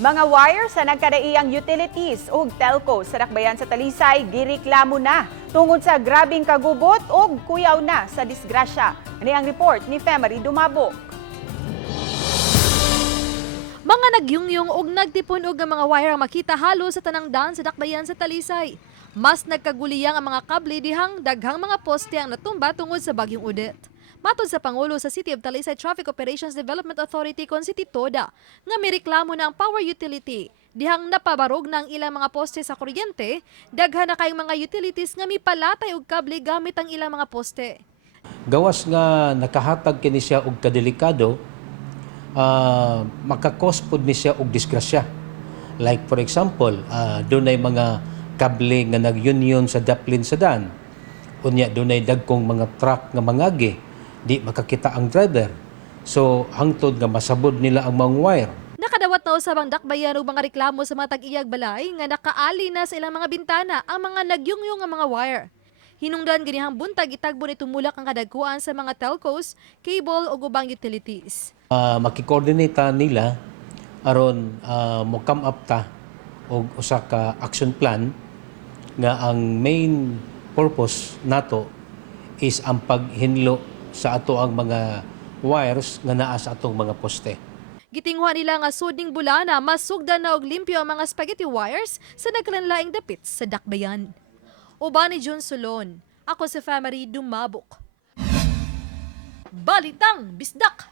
Mga wire sa nagkadaiyang utilities ug telco sa dakbayan sa Talisay gireklamo na tungod sa grabing kagubot ug kuyaw na sa disgrasya. Ani ang report ni Femery Dumabok. Mga nagyungyong ug nagtipon og mga wire ang makita halos sa tanang daan sa dakbayan sa Talisay. Mas nagkaguliyang ang mga kable dihang daghang mga poste ang natumba tungod sa bagyong Odette. Matod sa Pangulo sa City of Talisay Traffic Operations Development Authority kon si Toda, nga mireklamo na ang power utility dihang napabarog ng ilang mga poste sa kuryente, daghan na kayong mga utilities nga mipalatay og kable gamit ang ilang mga poste. Gawas nga nakahatag kini siya og kadelikado, makakos pod ni siya og disgrasya. Like for example, dunay mga kable nga nag-union sa daplin sa daan. Unya dunay dagkong mga truck nga mangagi, di makakita ang driver. So hangtod nga masabod nila ang mga wire. Nakadawat na usab ang dakbayan og mga reklamo sa mga tag-iyag balay nga nakaali na sa ilang mga bintana ang mga nagyungyong nga mga wire. Hinungdan ganihang buntag itagbo ni tumulak ang kadagkuan sa mga telcos, cable ug ubang utilities. Makikoordinate nila aron mo come up ta og usa ka action plan nga ang main purpose nato is ang paghinlo sa ato ang mga wires nga naa sa atong mga poste. Gitingwa nila nga suding bulana masugdan na og limpyo ang mga spaghetti wires sa nagkalanlaing dapit sa dakbayan. Uban ni Jun Solon, ako sa Femery Dumabok. Balitang Bisdak!